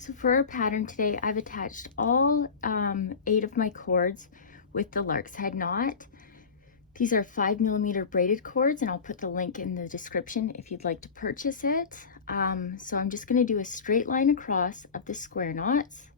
So for our pattern today, I've attached all 8 of my cords with the lark's head knot. These are 5mm braided cords, and I'll put the link in the description if you'd like to purchase it. So I'm just going to do a straight line across of the square knots.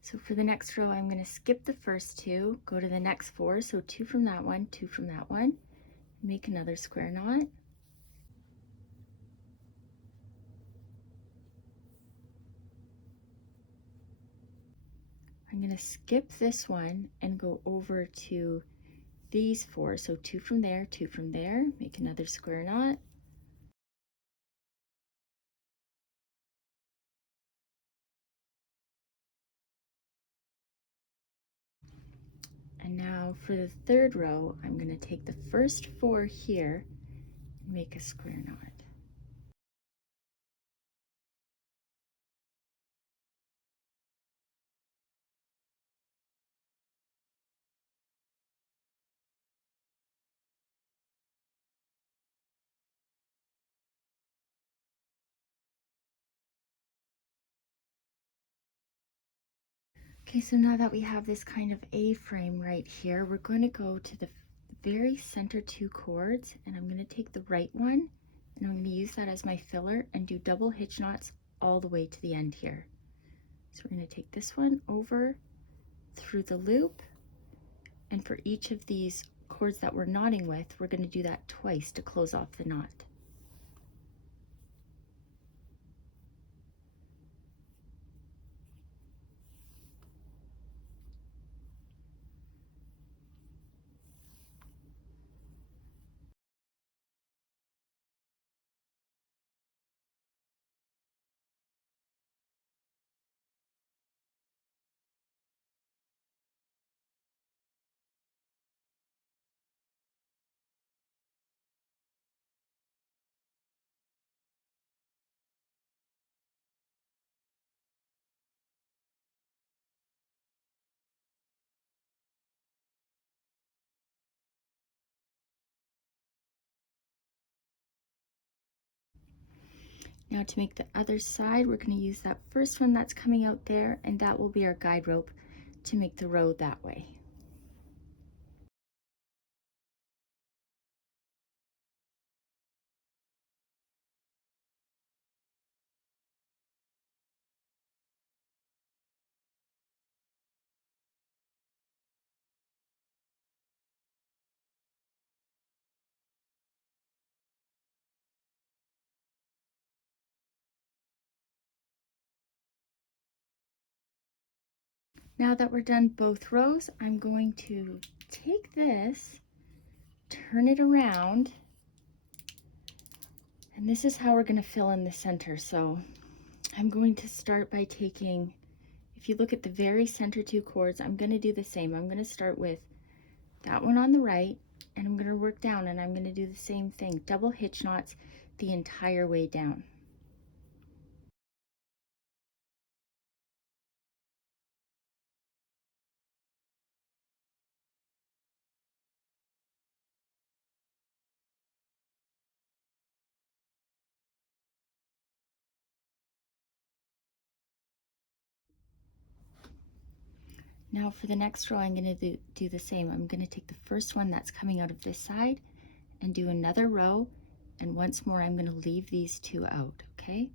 So for the next row, I'm going to skip the first 2, go to the next 4, so 2 from that one, 2 from that one, make another square knot. I'm going to skip this one and go over to these 4, so 2 from there, 2 from there, make another square knot. And now for the third row, I'm going to take the first 4 here and make a square knot. Okay, so now that we have this kind of A-frame right here, we're going to go to the very center 2 cords, and I'm going to take the right one, and I'm going to use that as my filler and do double hitch knots all the way to the end here. So we're going to take this one over through the loop, and for each of these cords that we're knotting with, we're going to do that twice to close off the knot. Now to make the other side, we're going to use that first one that's coming out there, and that will be our guide rope to make the row that way. Now that we're done both rows, I'm going to take this, turn it around, and this is how we're going to fill in the center. So I'm going to start by taking, if you look at the very center 2 cords, I'm going to do the same. I'm going to start with that one on the right, and I'm going to work down, and I'm going to do the same thing, double hitch knots the entire way down. Now for the next row, I'm going to do the same. I'm going to take the first one that's coming out of this side and do another row, and once more I'm going to leave these 2 out, okay?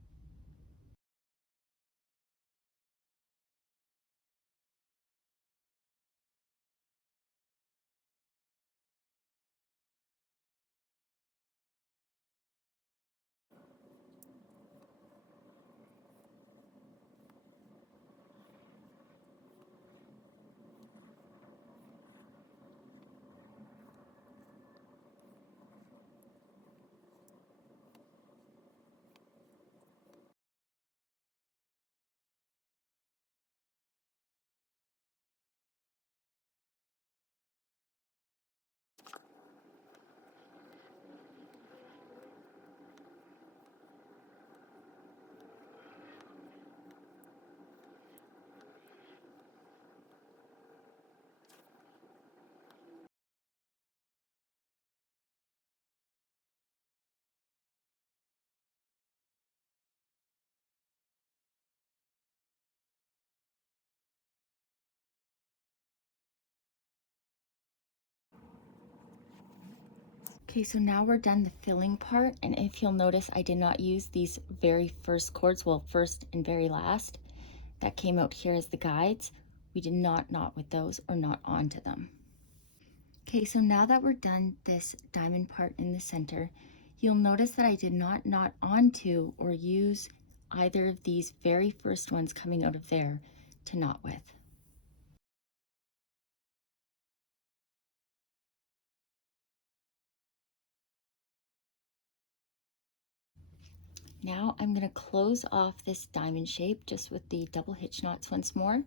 Okay, so now we're done the filling part, and if you'll notice, I did not use these very first cords, well, first and very last, that came out here as the guides. We did not knot with those or knot onto them. Okay, so now that we're done this diamond part in the center, you'll notice that I did not knot onto or use either of these very first ones coming out of there to knot with. Now I'm going to close off this diamond shape just with the double hitch knots once more.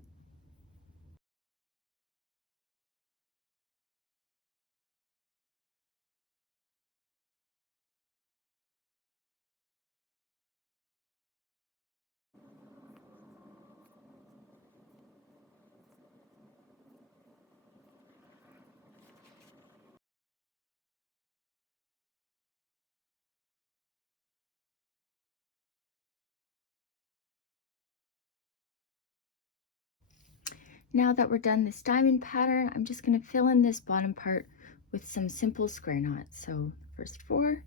Now that we're done this diamond pattern, I'm just going to fill in this bottom part with some simple square knots. So first 4